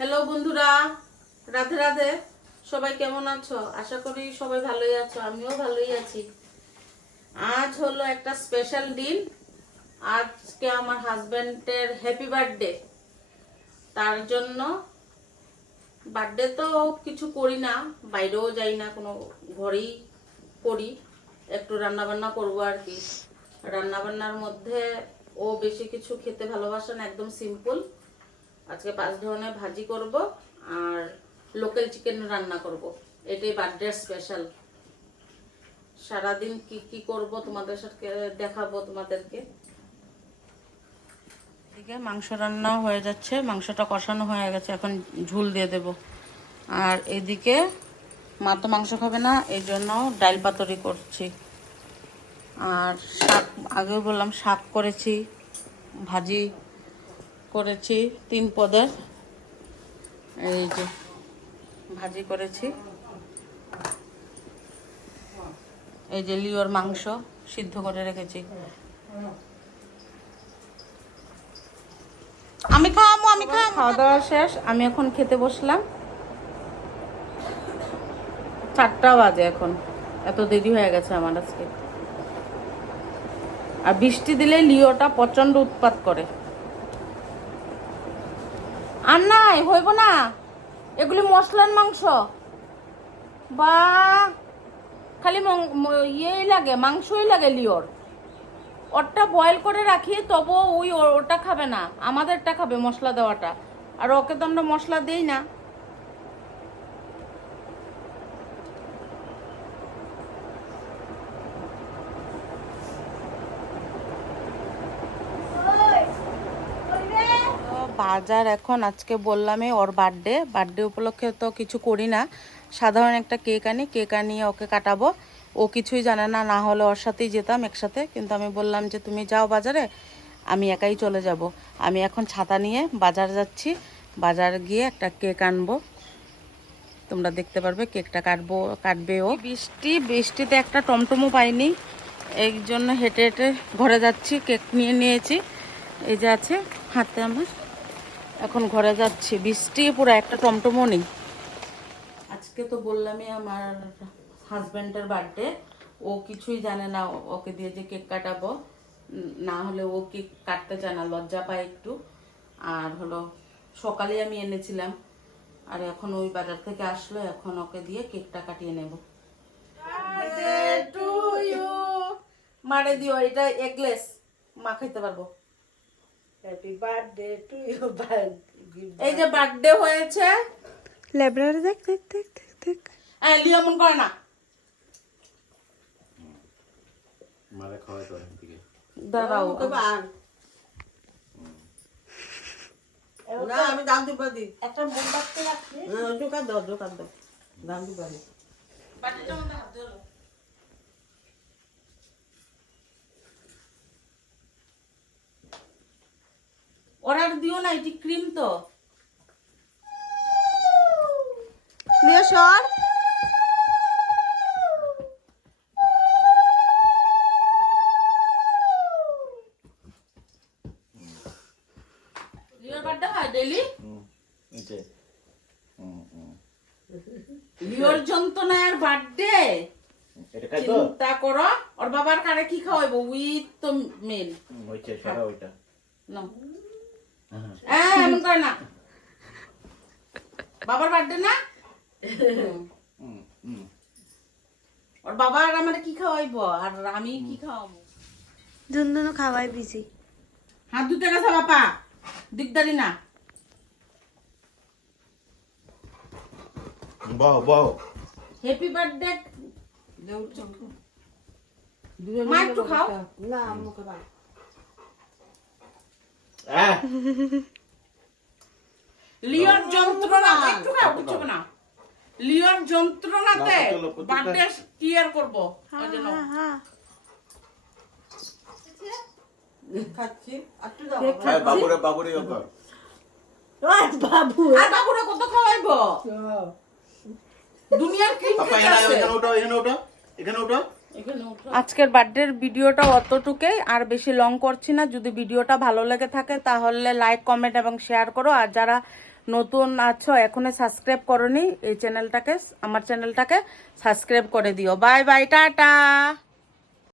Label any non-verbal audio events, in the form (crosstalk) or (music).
Hello বন্ধুরা। রাধে রাধে। সবাই কেমন আছো? আশা করি সবাই ভালোই আছো, আমিও ভালোই আছি। আজ হলো একটা স্পেশাল দিন। আজকে আমার হাজবেন্ডের হ্যাপি বার্থডে তার জন্য বার্থডে তো কিছু করি না, বাইরেও যাই না, কোনো ঘরেই করি। একটু রান্না বান্না করব আর কি। রান্না বান্নার মধ্যে ও বেশি কিছু খেতে ভালোবাসে না, একদম সিম্পল আজকে পাঁচ ধরনের ভাজি করব আর লোকাল চিকেন রান্না করব। এটাই বার্থডে স্পেশাল সারাদিন কি কি করব তোমাদের সাথে দেখাবো তোমাদেরকে। এদিকে মাংস রান্না হয়ে যাচ্ছে, মাংসটা কষানো হয়ে গেছে, এখন ঝুল দিয়ে দেব। আর এদিকে মা তো মাংস খাবে না, এই জন্য ডাল পাতরি করছি। আর শাক, আগেও বললাম শাক করেছি, ভাজি করেছি তিন পদের। এই যে ভাজি করেছি। এই যে লিওর মাংস সিদ্ধ করে রেখেছি। আমি খাওয়াবো আমি খাওয়া খাওয়া দাওয়া শেষ, আমি এখন খেতে বসলাম। চারটা বাজে এখন, এত দেরি হয়ে গেছে আমার আজকে। আর বৃষ্টি দিলে লিওটা প্রচণ্ড উৎপাত করে। আর নাই, হইব না। এগুলি মশলার মাংস। বা, খালি ইয়েই লাগে, মাংসই লাগে লিওর। ওরটা বয়েল করে রাখি তবু ওই ওটা খাবে না। আমাদেরটা খাবে মশলা দেওয়াটা। আর ওকে তো আমরা মশলা দিই না। বাজার এখন আজকে বললামই ওর বার্থডে বার্থডে উপলক্ষে তো কিছু করি না। সাধারণ একটা কেক আনি, কেক আনিয়ে ওকে কাটাবো। ও কিছুই জানে না না হলে ওর সাথেই যেতাম একসাথে। কিন্তু আমি বললাম যে, তুমি যাও বাজারে, আমি একাই চলে যাব। আমি এখন ছাতা নিয়ে বাজার যাচ্ছি। বাজার গিয়ে একটা কেক আনব। তোমরা দেখতে পারবে কেকটা কাটবো, কাটবে ও। বৃষ্টি, বৃষ্টিতে একটা টমটমও পাইনি। এই জন্য হেঁটে হেঁটে ঘরে যাচ্ছি, কেক নিয়ে নিয়েছি। এই যে আছে হাতে আমার। এখন ঘরে যাচ্ছি। বৃষ্টি পুরো একটা টমটমও নেই। আজকে তো বললামই আমার হাজব্যান্ডের বার্থডে ও কিছুই জানে না ও- ওকে দিয়ে যে কেক কাটাবো। না হলে ও কেক কাটতে চায় না লজ্জা পায় একটু। আর হলো সকালে আমি এনেছিলাম। আর এখন ওই বাজার থেকে আসলো এখন ওকে দিয়ে কেকটা কাটিয়ে নেব। মারে দিও এটা এগলেস মা খাইতে পারব। হ্যাপি বার্থডে টু ইউ এই যে বার্থডে হয়েছে। ল্যাবরারি দেখ দেখ দেখ দেখ দেখ। হ্যাঁ লিও মন করে না। মারা খাওয়াই তো এখান দাঁড়াও। না আমি দাম দিব দি একটা মোমবাতি রাখছি। দোকান দাও দোকান দাও। দাম দিব দি বাটিটার মধ্যে হাত ধরো। দিও না এটি ক্রিম তো। সর। বার্থডে ডেলি চিন্তা করো ওর বাবার কারে কি খাওয়াইবো? উইথ তো মেন ওইটা সরা ওইটা। না। হ্যাঁ এমন করে না। বাবার বার্থডে না? হুম। হুম। হুম ওর বাবা আর আমার কি খাওয়াইবো? আর আমি কি খাওয়াবো? দুন্দুনো খাওয়াই বিজি হাত ধুতে গেছে বাপা। দিকদারি না। বাও বাও। হ্যাপি বার্থডে মা একটু খাও। না মুখে (laughs) লিওর যন্ত্রণা একটু খাও কিছু না? লিওর যন্ত্রণাতে বার্থডে কি আর করব খাচ্ছি। একটু দাও হ্যাঁ বাবুরে বাবুরে কর। আজ বাবু আর বাবুরা কত খাওয়াইবো? দুনিয়ার কি পাপা এখানে ওঠো এখানে ওঠো এখানে ওঠো। আজকের বার্থডের ভিডিওটা অতটুকুই, আর বেশি লং করছি না। যদি ভিডিওটা ভালো লেগে থাকে, তাহলে লাইক কমেন্ট এবং শেয়ার করো। আর যারা নতুন আছো এখনে সাবস্ক্রাইব করনি এই চ্যানেলটাকে আমার চ্যানেলটাকে সাবস্ক্রাইব করে দিও। Bye bye tata!